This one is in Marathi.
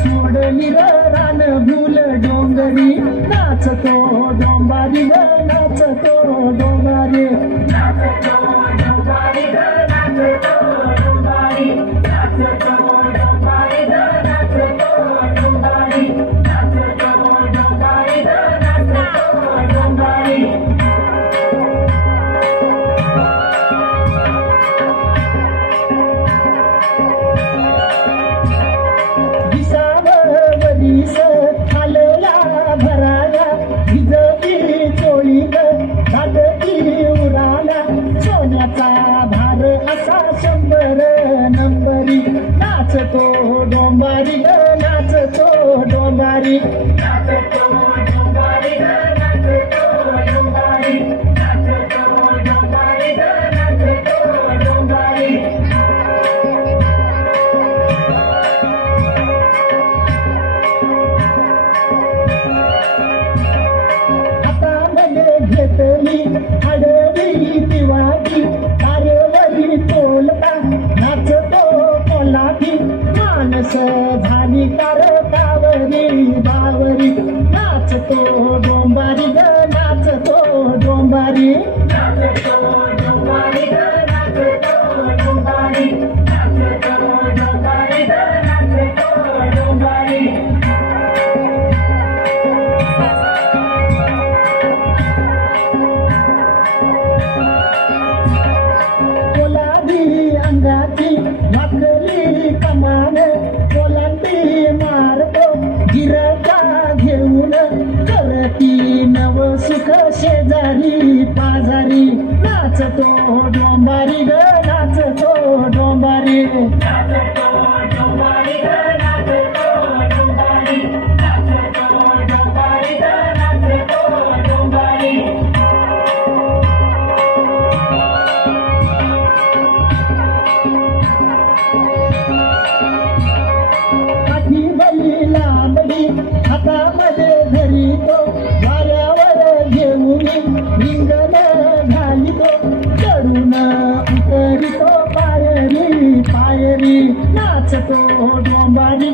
सोडली रान भूल डोंगरी नाचतो डोंबारी नाचतो डोंबारी नाचतो डोंबारी नाचतो डोंबारी नाचतो डोंबारी नाचतो डोंबारी नाचतो डोंबारी नाचतो डोंबारी खालया भराया भिजती चोळीत घाटती उराला सोन्याचा भार असा 100 नंबरी नाचतो डोंबारी नाचतो डोंबारी नाचतो डोंबारी नाचतो डोंबारी नाचतो डोंबारी नाचतो डोंबारी घेतली आडवी दिवाळी तारेवरी तोलता नाचतो कोल्हाटी मानस झाली कारकावरी बावरी नाचतो डोंबारी नाचतो डोंबारी नाचतो डोंबारी नाचतो डोंबारी नाचतो डोंबारी नाचतो डोंबारी अंगाची वाकली कमान कोलांटी मारतो गिरका घेऊन करती नव सुख शेजारी पाजारी नाचतो डोंबारी नाचतो डोंबारी नाचतो डोंबारी नाचतो डोंबारी नाचतो डोंबारी नाचतो डोंबारी हातामध्ये धरितो वाऱ्यावर घेऊन रिंगण घालितो चढून उतरितो पायरी पायरी नाचतो डोंबारी